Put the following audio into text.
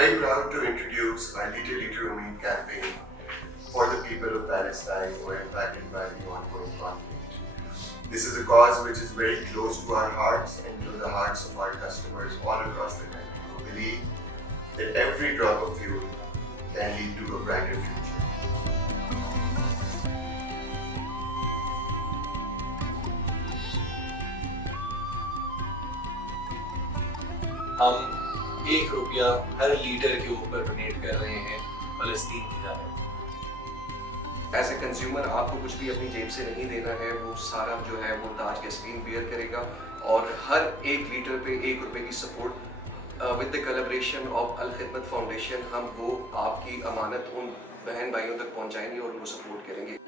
very proud to introduce our Liter Liter Umeed campaign for the people of Palestine who are impacted by the ongoing conflict. This is a cause which is very close to our hearts and to the hearts of our customers all across the country who believe that every drop of fuel can lead to a brighter future. हम ₹1 हर लीटर के ऊपर डोनेट कर रहे हैं फलस्तीन की जानिब। As a consumer आपको कुछ भी अपनी जेब से नहीं देना है, वो सारा जो है वो ताज गैसोलीन बियर करेगा और हर 1 लीटर पे ₹1 की support with the collaboration of Al Khidmat foundation हम वो आपकी अमानत उन बहन भाइयों तक पहुंचाएंगे और उनको सपोर्ट करेंगे।